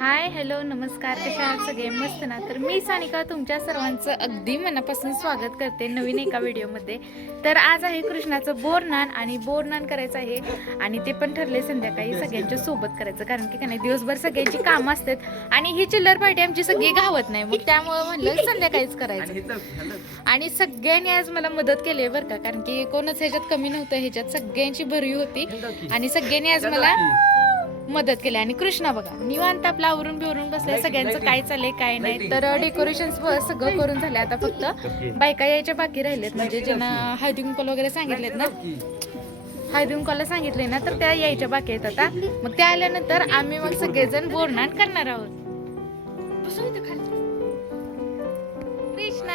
Hi hello नमस्कार, कशा आहात सगळे? मस्त ना? तर मी सानिका तुमच्या सर्वांचं अगदी मनापासून स्वागत करते नवीन एका व्हिडिओमध्ये. तर आज आहे कृष्णाचं बोरनान आणि बोरनान करायचं आहे आणि ते पण ठरले संध्याकाळी सगळ्यांच्या सोबत करायचं, कारण की नाही दिवसभर सगळ्यांची कामं असतात आणि ही चिल्लर पार्टी आमची सगळी गावत नाही, मग त्यामुळे म्हणलं संध्याकाळीच करायचं. आणि सगळ्यांनी आज मला मदत केली आहे बरं का, कारण की कोणच ह्याच्यात कमी नव्हतं, ह्याच्यात सगळ्यांची भरीव होती आणि सगळ्यांनी आज मला मदत केली. आणि कृष्णा बघा निवांत आपला आवरून बिवरून बसलाय, सगळ्यांचं काय चाललंय काय नाही. तर डेकोरेशन सगळं करून झालंय, आता फक्त बायका यायच्या बाकी राहिलेत, म्हणजे ज्यांना हळदी कुंकू वगैरे सांगितलेत ना, हळदी कुंकूला सांगितले ना, तर त्या यायच्या बाकी आहेत आता. मग त्या आल्यानंतर आम्ही मग सगळेजण बोरनान करणार आहोत. कृष्णा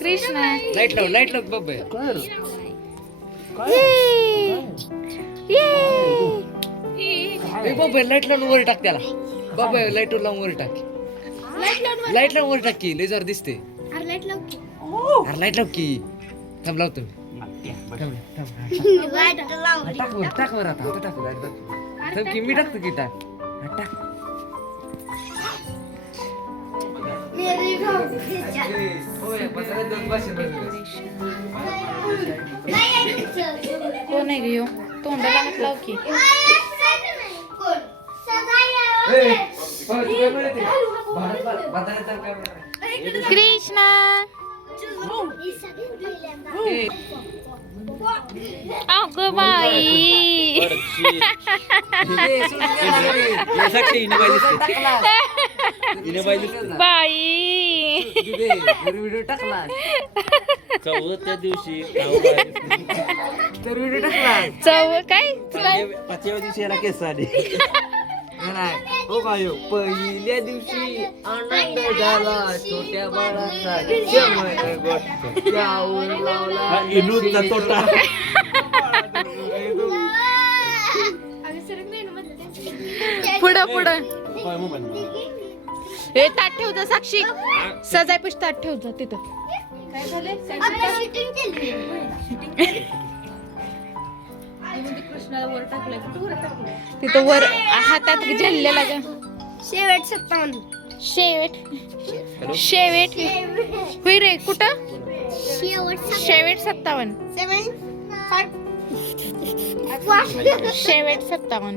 कृष्णा लाईट लाव बाबा. बाबा लाईट लावून वर टाक त्याला. बाबा लाईट लावून वर टाक. लाईट लावून वर टाक की लय जर दिसते. अरे लाईट लाव की. थांब लावतो. टाक वर आता टाक वर. थांब की मी टाकतो की टाक. टाक. कोण आहे घेऊ तोंडाला हात लाव की. कृष्णा अगं बाई बाई व्हिडिओ टाकला त्या दिवशी तर व्हिडिओ टाकला. चव काय पाचव्या दिवशी याला केस आली. हो काय पहिल्या दिवशी आनंद झाला छोट्या बाळाचा जमन गोष्ट जाऊन लावला इनूचा तोटा. पुढं पुढं हे ताट ठेव जा साक्षी, सजाय पुष ताट ठेव जा तिथं. तिथं वर हातात झेललेला ग शेवेट 57. शेवेट होय रे कुठं शेवेट 57. शेवेट 57.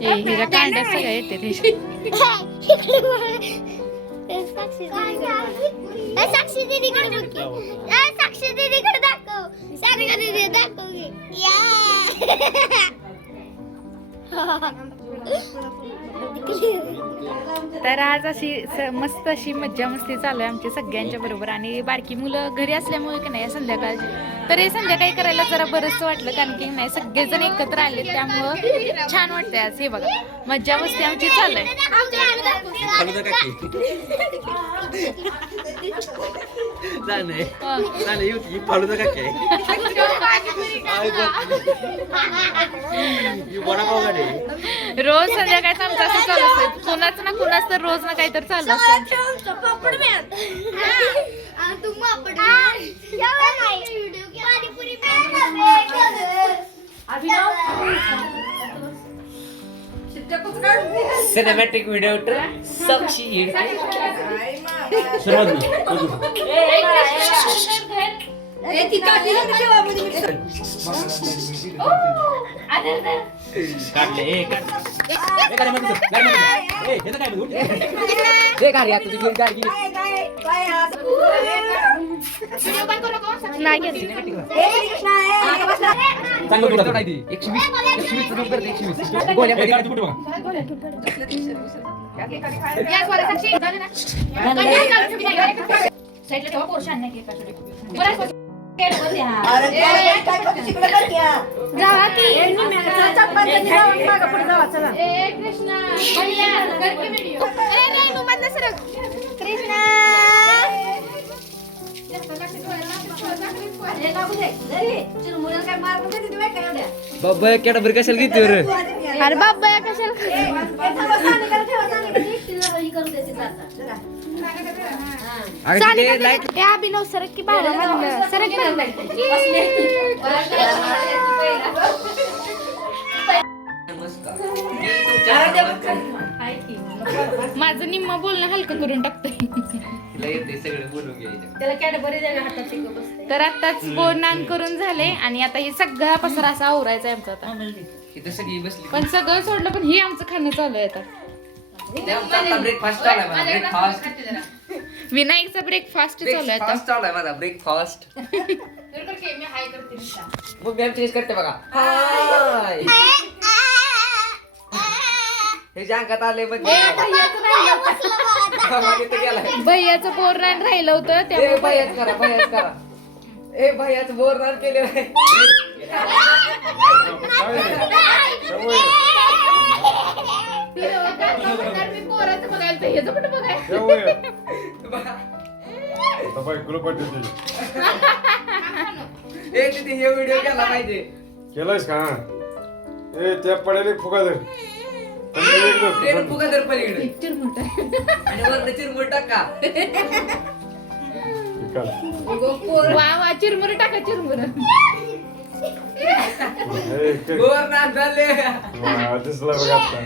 हिला कांड्या सगळ्या येते साक्षी दीदीकडे दाखव. सानिका दीदी दाखव. तर आज अशी मस्त अशी मज्जा मस्ती चालू आहे आमची सगळ्यांच्या बरोबर. आणि बारकी मुलं घरी असल्यामुळे की नाही संध्याकाळची, तर हे संध्याकाळी करायला जरा बरंच वाटलं, कारण की नाही सगळेजण एकत्र आले त्यामुळं छान वाटतंय. आज हे बघा मज्जा मस्ती आमची चालू आहे. रोज संध्याकाळचं आमचं असं चालू असतं, कुणाच ना कुणाच तर रोज ना काहीतरी चालू असतं. सिनेमॅटिक व्हिडिओ साक्षी बाबा कॅडबरी कशाला घेते रे? अरे बाबा कशाला लाईट अभिनव सरक की बाबा सरक माझं निम्म बोलणं हलकं करून टाकतोय. तिला येते सगळं बोलून घ्यायचं. तर आताच बोरनान करून झाले आणि आता हे सगळा पसारा असा आवरायचा आहे आमचा आता. इथं सगळी बसली. पण सगळं सोडलं पण हे आमचं खाणं चालू आहे आता. ब्रेकफास्ट चालू आहे माझा. ब्रेकफास्ट विनायकचा ब्रेकफास्ट चालू आहे आता. ब्रेकफास्ट चालू आहे माझा. ब्रेकफास्ट मग मॅम चेंज करते बघा. हाय हे जे अंगात आले म्हणजे भैयाचं बोरनान राहिलं होतं त्यामुळे भैयाच करा. भैयाच करा. ए भैयाचं बोरदार केलेलं आहे. मी पोराचं बघायला तर ह्याचं कुठं बघायचं. ए तिथे हे व्हिडिओ केला पाहिजे. केलायस का ए त्या पडेल फुगा दर ट्रेन फुगा तर पलीकडे आणि वरनं चिरमुट टाका. वा वा चिरमुर टाका चिरमुर. बोरनान झाले. दिसला बघा आता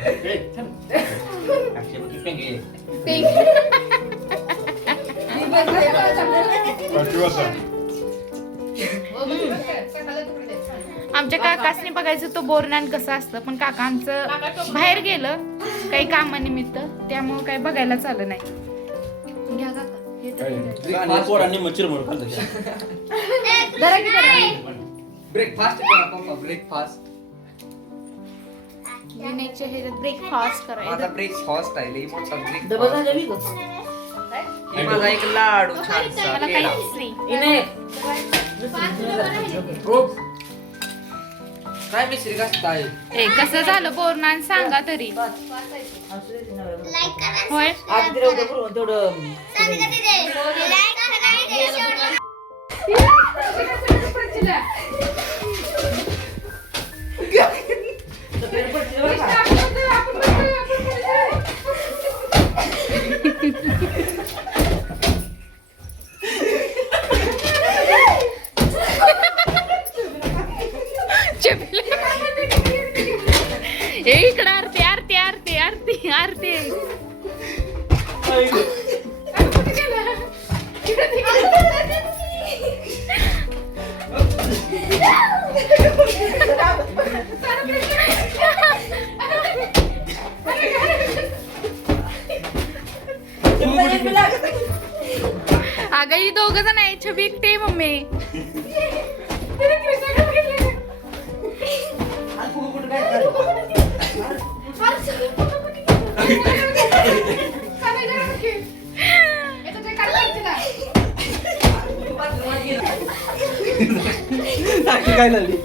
आमच्या काकासने बघायचं तो बोरनान कसं असतं पण काका आमचं बाहेर गेलं काही कामानिमित्त त्यामुळे काही बघायला चाललं नाही. घ्या काका हे तर पोरांनी मच्छर म्हणून खाल्लं. जरा की जरा. ब्रेकफास्ट करा पप्पा. ब्रेकफास्ट विनायकच्या ह्याच्यात ब्रेकफास्ट माझा करायचा. ब्रेकफास्ट आहे. लई मोठा ब्रेकफास्ट. हे माझा एक लाडू छानसा मला केला. काहीच नाही. खूप काय मिश्री कसं आहे. ए कसं झालं बोरनान सांगा तरी. लाईक करा होय ए इकडं आरती आरती आरती आरती आरती. अगं ही दोघ जण आहे. छबी एकटे मम्मी. काय झाली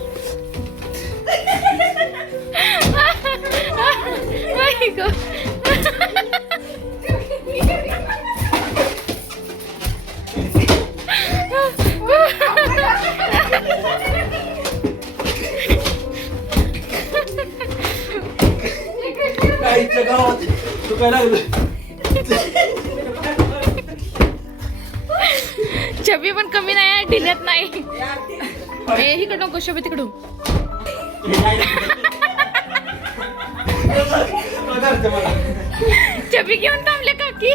My God. आईच्या गावात तू काय लागलं. छबी पण कमी नाही ढिल्यात नाही. ए इकडं नको शबी तिकडून. छबी घेऊन थांबले काकी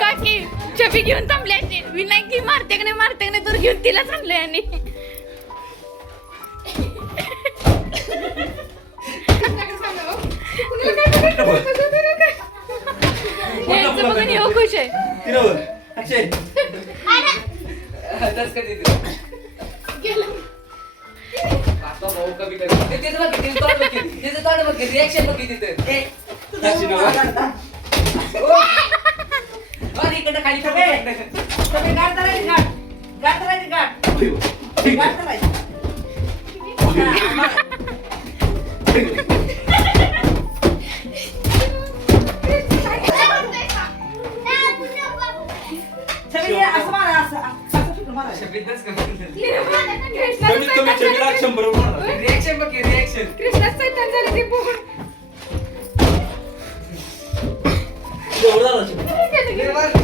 काकी छबी घेऊन थांबले. विनायक की मारते का नाही तर घेऊन तिला थांबले आणि यांचं बघून येऊ खुश आहे. अक्षय दस कधी आता भाऊ कमी कमी त्याचं बघ किती तोंड बघ किती त्याचं तोंड बघ किती रिॲक्शन बघ किती तर अरे इकडं खाली कमीत कमी 100 रिॲक्शन बघ रिॲक्शन कृष्णा सैतान झालं ते बघून.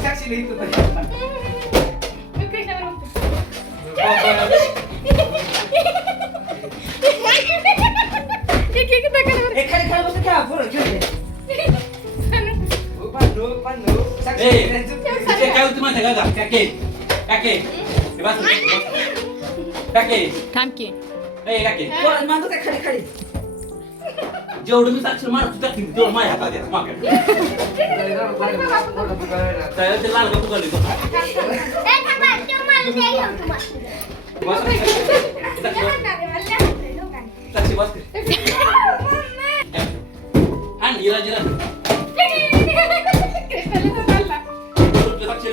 साक्षी लिहित होता मी कृष्णावर बघतो. एक एक दाखल. तिचे काय होतं माहिती आहे का काके काके हे बस काके थांब की ए काके जेवढं मी साक्षर मारतो तेवढं माझ्या हातात येतं मागं. त्याला ते लाल गप्पू करले तो. बस. साक्षी बस कर. आण हिरा जिरा. कुठलं साक्षी?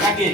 काके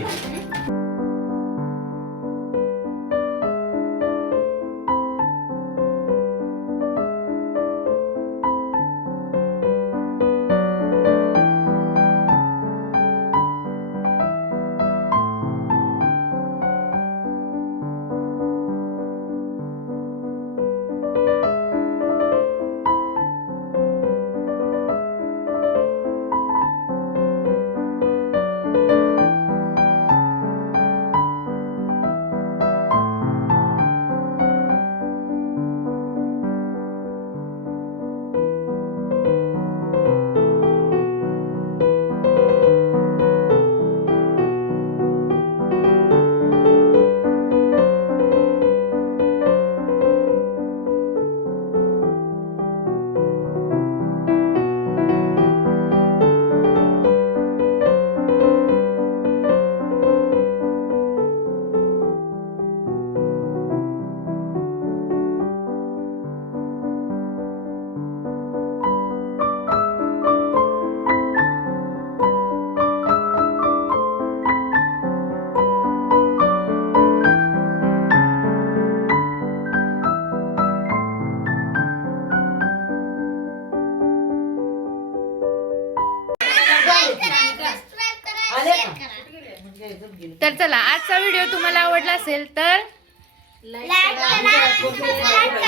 तर चला आजचा व्हिडिओ तुम्हाला आवडला असेल तर लाईक करा